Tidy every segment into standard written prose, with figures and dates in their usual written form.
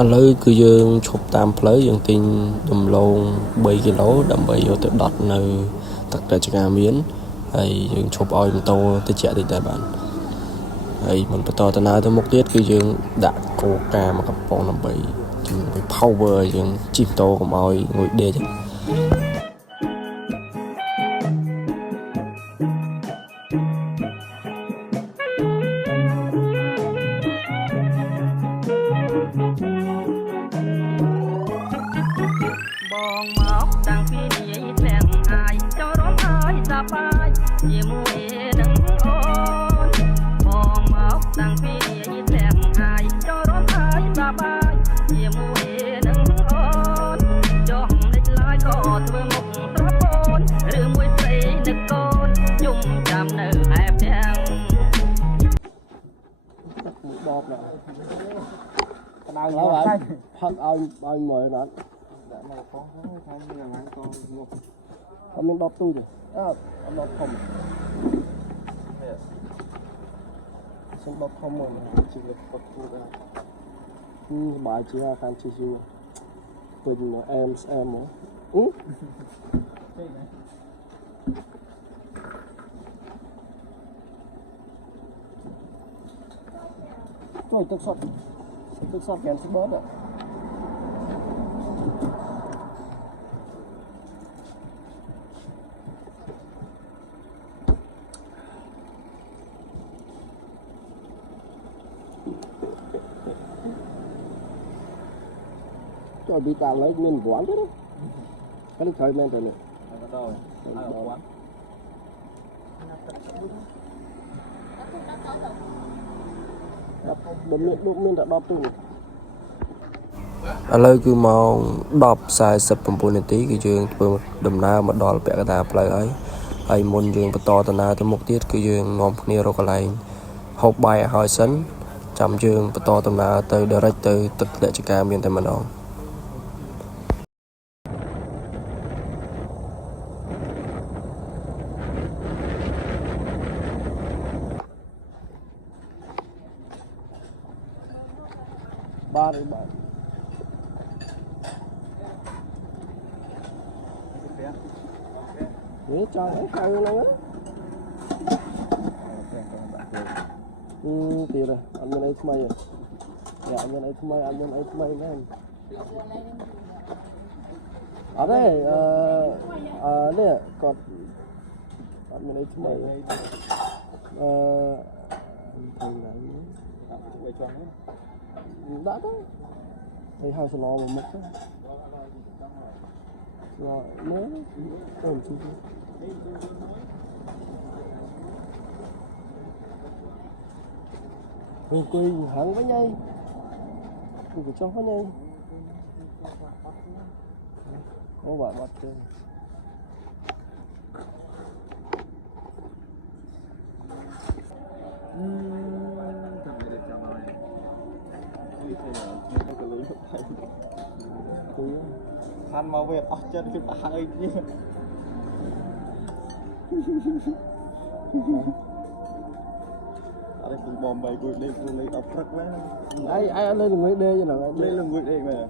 ឥឡូវគឺយើងឈប់តាមផ្លូវយើងទិញដំឡូង3គីឡូដើម្បីយកទៅដុតនៅទឹករាជការមានហើយយើងឈប់ឲ្យម៉ូតូតិចតិចដែរបានហើយមិនបន្តដំណើរទៅមុខទៀតគឺយើងដាក់កូកាមកកំប៉ុងដើម្បីជំនួយ power យើងជិះម៉ូតូកុំឲ្យងុយដេកផឹកឲ្យមើលណាត់ដាក់មកផងថាមានអាហ្នឹងក៏មកអត់មានដបទូទេអត់ដបធំសុំដបធំមកជិះពុតពុតបាយជាខាងជិះពេញអែមស្អែមមកចូលទឹកសុទ្ធយ៉ាងស្បត់ចូលពីតាលើមានវ៉ាន់ទេណាគាត់ត្រូវមែនទេនេះដល់ដូចមានតែ10ទូឥឡូវគឺម៉ោង 10:49 នាទីគឺយើងធ្វើដំណើរមកដល់ពាក់កណ្ដាលផ្លូវហើយមុនយើងបន្តដំណើរទៅមុខទៀតគឺយើងនាំគ្នារកកន្លែងហូបបាយឲ្យហើយសិនចាំយើងបន្តដំណើរទៅ direct ទៅទឹករាជការមានតែម្ដងបាទនេះចង់អីហៅហ្នឹងទៀតអត់មានអីថ្មីទេអត់មានអីថ្មីមែនអត់ទេនេះគាត់អត់មានអីថ្មីធ្វើណាវាចង់ដាក់ទៅហើយហៅសឡមកមុខទៅមើលអូនជិះអង្គុយហាងវិញហើយអង្គុយចុះវិញហើយអូបាត់ទេăn mà về ớt chân cái bà hơi như đây cũng bom bay cuối đây tôi lấy ớt rất quá ai lên là người đê cho nào lên là người đê mà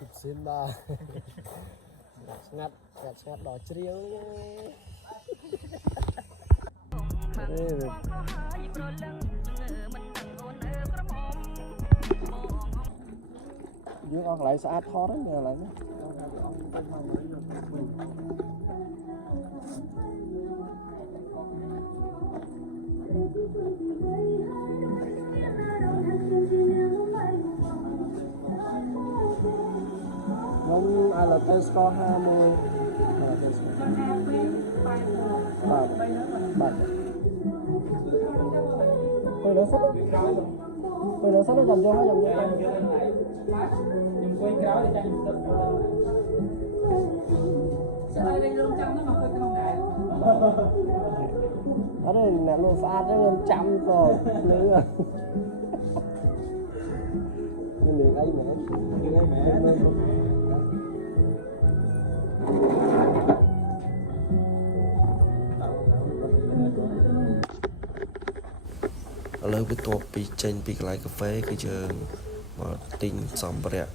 Kịp xin ba ngắt đỏ chiếng dương ông lại xã thoát đấy nhờ lại vâng ai là test score 20 là test score 3 tôi đã sắp nó dầm vô nhưng quay kéo để tranh sao đây luôn trong nó mà quay cái không ngại ở đây nè luôn pha nó hơn trăm rồi nữa nhưng ấy mẹលើបន្ទាប់ពីចេញពីកន្លែងកាហ្វេគឺយើងមកទិញសម្ភារៈ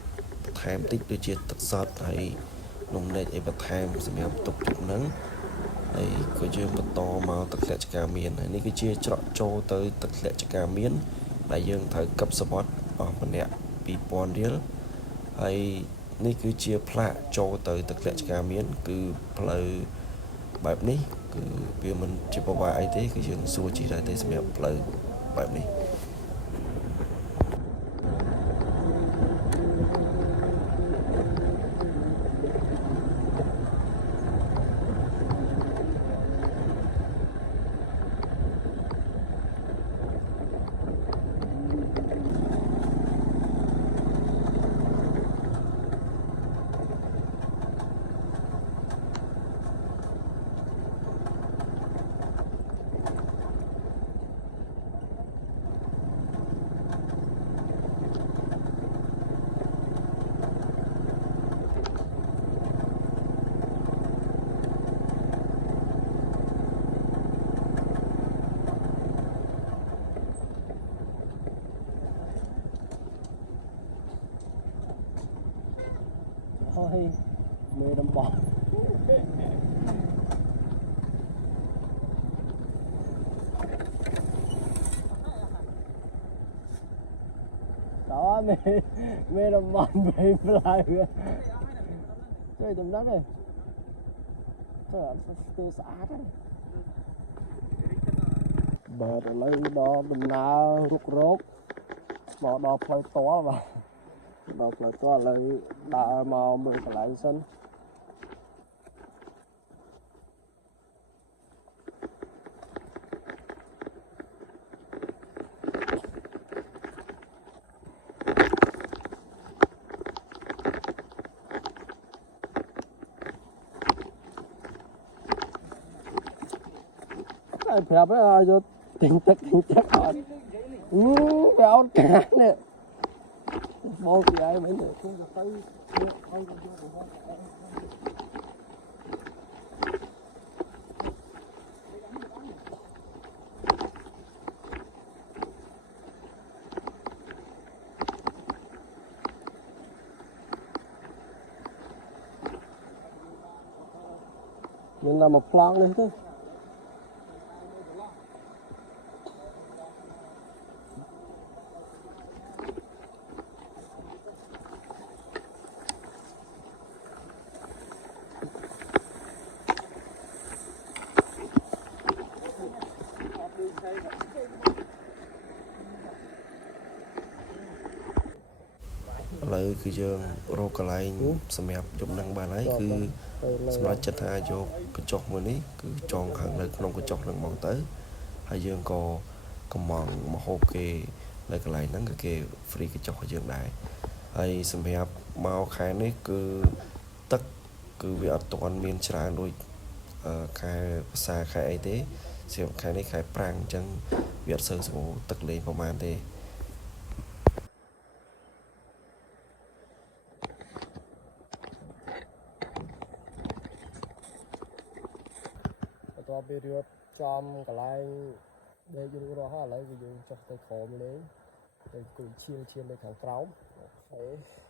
បន្ថែមតិចដូចជាទឹកសុទ្ធហើយនំនែកអីបន្ថែមសម្រាប់ទុកជុំហ្នឹងហើយក៏យើងបន្តមកទឹកធ្លាក់ចកាមានហើយនេះគឺជាច្រកចូលទៅទឹកធ្លាក់ចកាមានដែលយើងត្រូវកឹបសវត្តអស់ម្នាក់2000រៀលហើយនេះគឺជាផ្លាកចូលទៅទឹកធ្លាក់ចកាមានគឺផ្លូវបែបនេះគឺវាមិនជាបបាអីទេគឺយើងសួរជិះដែរទេសម្រាប់ផ្លូវបែបនេះthôi mê đâm bọt đó mê đâm bọt mê lại chơi tầm đất này trời từ xã đấy bờ lên đó tầm nào rút bỏ đo phơi to mà đọc là có lại đã màu mười cái lại xanh cái phép ấy cho tính chắc rồi béo cá nè bao cái ai mấy người không được tay mình làm một plan này thôi lại cứ dương rô cả lại xem đẹp trong năng bà ấy cứ xem nói chất hai vô cái chọc mới ní cứ chọn hàng lại không có chọc năng mong tới hai dương có mong mà hộp kê lại cái lại nắng cái free cái chọc dương đại hay xem đẹp màu khai này cứ tất cứ việc toàn miền trà đôi khai xa khai ấy thế xem khai này khai prang chân việc sơ số tất lênประมาณ thế to bị rượt chom cái lại យើងរស់ហើយឥឡូវគឺយើងចុះទៅក្រោមលេងទៅគួយឈាមទៅខាងក្រោមអូខេ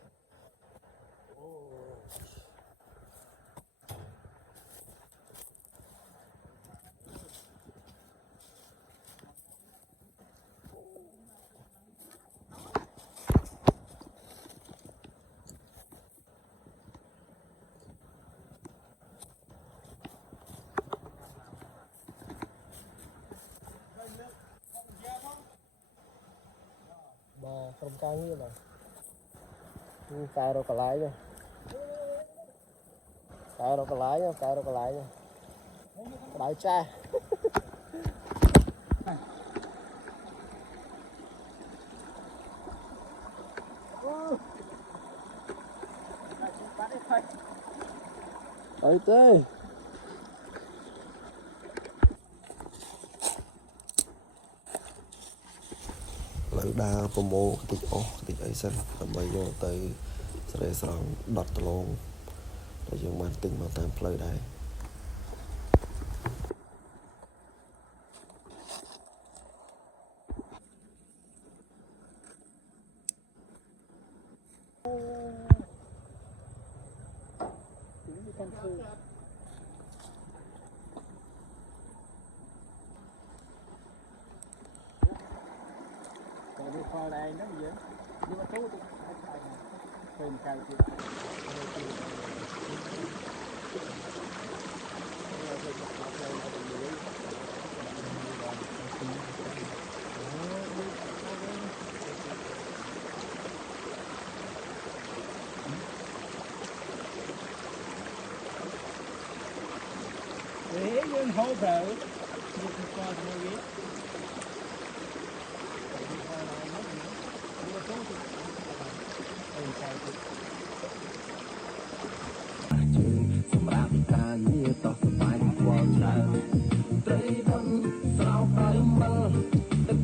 បាទក្រុមការងារបាទកែរកកន្លែងកែរកកន្លែងកែរកកន្លែងក្តៅចាស់អីទេលើដើរប្រមូលតិចអស់តិចអីសិនដើម្បីយកទៅស្រែស្រង់ដុតដលងដែលយើងបានទិញមកតាមផ្លូវដែរđi khoa đây nó gì nhưng mà chú thì tìm cây thì để nhưng hỗ trợ được qua mọi việcសម្រាប់ការងារតោះសម្បាយខ្វល់ច្រើនត្រីដឹងស្រោបដើមមើលទឹក